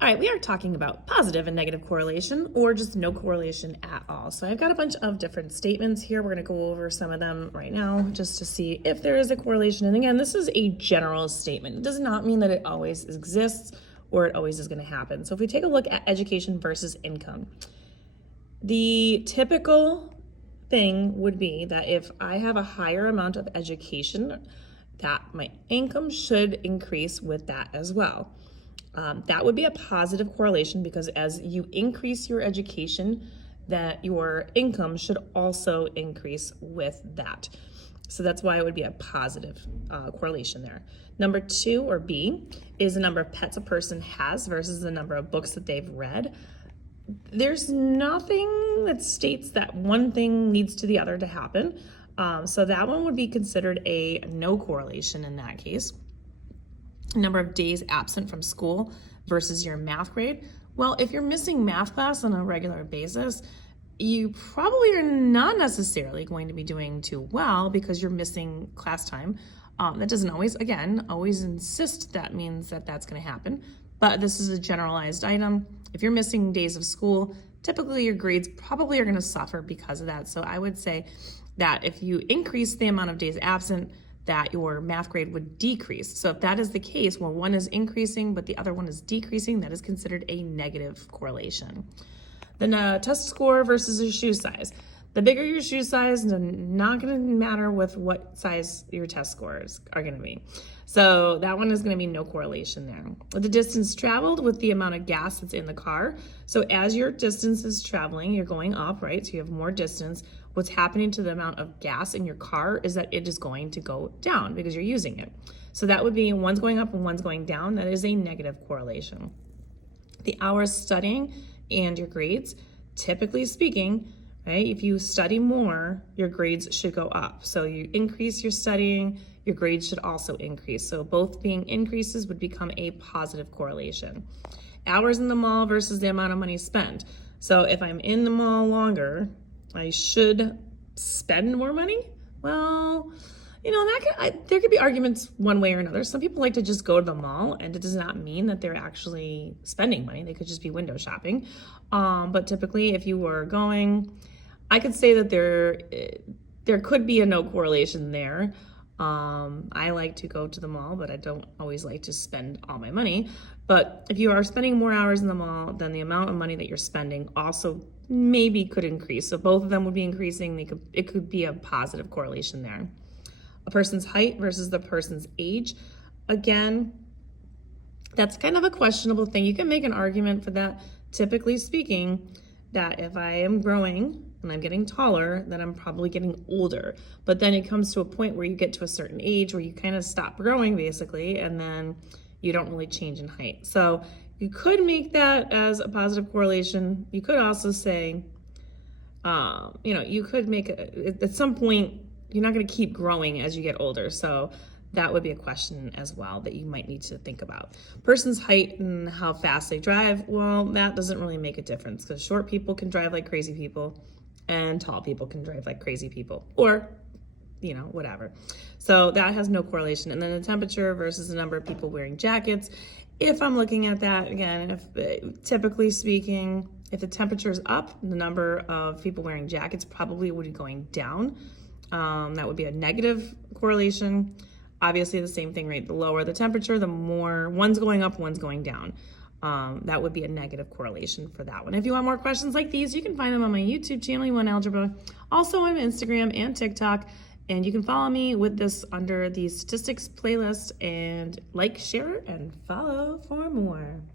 All right, we are talking about positive and negative correlation or just no correlation at all. So I've got a bunch of different statements here. We're going to go over some of them right now just to see if there is a correlation. And again, this is a general statement. It does not mean that it always exists or it always is going to happen. So if we take a look at education versus income, the typical thing would be that if I have a higher amount of education, that my income should increase with that as well. That would be a positive correlation because as you increase your education, that your income should also increase with that. So that's why it would be a positive correlation there. Number 2, or B, is the number of pets a person has versus the number of books that they've read. There's nothing that states that one thing leads to the other to happen. So that one would be considered a no correlation in that case. Number of days absent from school versus your math grade. Well, if you're missing math class on a regular basis, you probably are not necessarily going to be doing too well because you're missing class time. That doesn't always insist that means that that's going to happen, but this is a generalized item. If you're missing days of school, typically your grades probably are going to suffer because of that. So I would say that if you increase the amount of days absent, that your math grade would decrease. So if that is the case, where one is increasing but the other one is decreasing, that is considered a negative correlation. Then test score versus your shoe size. The bigger your shoe size, not gonna matter with what size your test scores are gonna be. So that one is gonna be no correlation there. The distance traveled with the amount of gas that's in the car. So as your distance is traveling, you're going up, right? So you have more distance. What's happening to the amount of gas in your car is that it is going to go down because you're using it. So that would be one's going up and one's going down. That is a negative correlation. The hours studying and your grades, typically speaking, right? If you study more, your grades should go up. So you increase your studying, your grades should also increase. So both being increases would become a positive correlation. Hours in the mall versus the amount of money spent. So if I'm in the mall longer, I should spend more money. Well, there could be arguments one way or another. Some people like to just go to the mall, and it does not mean that they're actually spending money. They could just be window shopping. But typically, if you were going, I could say that there could be a no correlation there. I like to go to the mall, but I don't always like to spend all my money. But if you are spending more hours in the mall, then the amount of money that you're spending also maybe could increase. So both of them would be increasing. It could be a positive correlation there. A person's height versus the person's age. Again, that's kind of a questionable thing. You can make an argument for that. Typically speaking, that if I am growing and I'm getting taller, then I'm probably getting older. But then it comes to a point where you get to a certain age where you kind of stop growing basically, and then you don't really change in height. So you could make that as a positive correlation. You could also say, you could make at some point, you're not going to keep growing as you get older. So that would be a question as well that you might need to think about. Person's height and how fast they drive, well, that doesn't really make a difference because short people can drive like crazy people and tall people can drive like crazy people, or whatever. So that has no correlation. And then the temperature versus the number of people wearing jackets. If I'm looking at that, again, typically speaking, if the temperature is up, the number of people wearing jackets probably would be going down. That would be a negative correlation. Obviously the same thing, right? The lower the temperature, the more one's going up, one's going down. That would be a negative correlation for that one. If you want more questions like these, you can find them on my YouTube channel, YouWantAlgebra, also on Instagram and TikTok. And you can follow me with this under the statistics playlist and like, share, and follow for more.